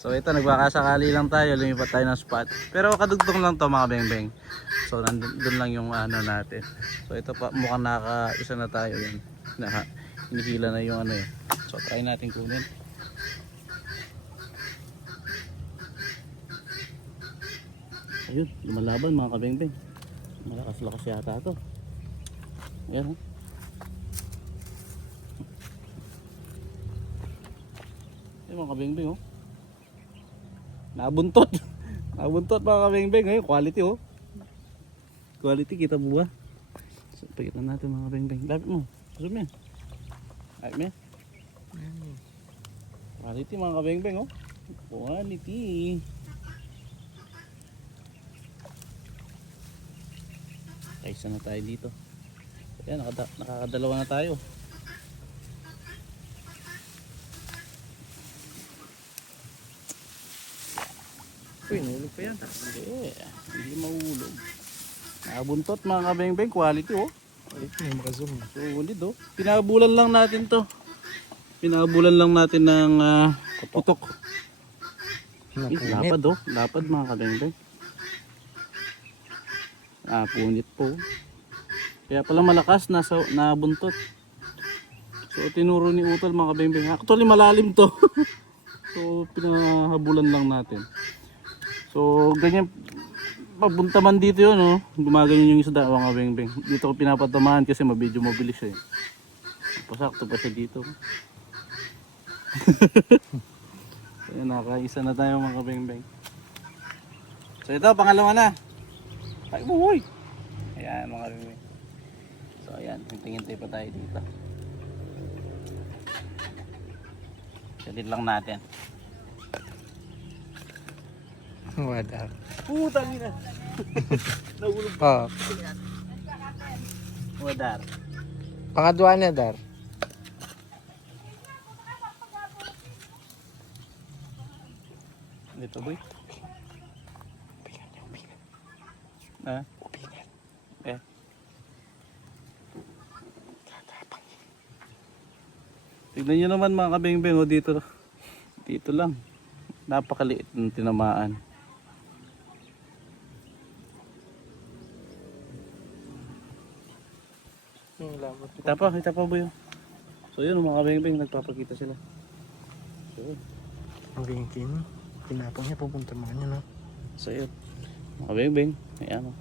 So ito, nagbakasakali lang tayo, lumipat tayo ng spot. Pero kadugtong lang to mga beng-beng. So nandun lang yung ano natin. So ito pa, mukhang naka-isa na tayo yun. Hinihila na yung ano eh. So try natin kunin. Ayun, lumalaban mga kabeng-beng. Malakas-lakas yata ito. Ayan. Ayan mga kabeng-beng oh. Nabuntot. Nabuntot mga kabeng-beng. Ayun, quality oh. Quality, kita mo ba? So, pagitan natin mga kabeng-beng. Lapit mo. Zoom yan. Lapit mo yan. Quality mga kabeng-beng oh. Quality. Kaisa na tayo dito. Ayan, nakakadalawa na tayo. Uy, nahulog pa yan. Hindi mahulog. Nakabuntot mga kabeng-beng. Quality oh. Uy, may makazoom. Sulit oh. Pinabulan lang natin to. Pinabulan lang natin ng putok. Lapad oh. Lapad mga kabeng-beng. Punit po. Kaya pala malakas nabuntot. So tinuro ni Utol mga kabeng-beng. Actually malalim to. So pinahabulan lang natin. So ganyan papunta man dito yun oh. Gumaganyan yung isda mga kabeng-beng. Dito ko pinapatamaan kasi medyo mabilis eh. Pasakto pa siya dito. So nakaisa na tayo mga kabeng-beng. So ito pangalawa na. Ay boy. Ayan mga kabeng-beng. So ayan, hintay pa tayo dito. Salit lang natin. Wadar. Putang ina. Nahulog Oh, Wadar. pangadwa na dar. Dito boy. Ah. Eh. Tignan nyo naman mga kabeng-beng oh, dito. Dito lang. Napakaliit ng tinamaan. Kita pa boy. So yun mga kabeng-beng, nagpapakita sila. So yun. Ang gingkin. Pinapang niya pupunta mga niya no. So yun. Mga kabeng-beng. Ayan oh.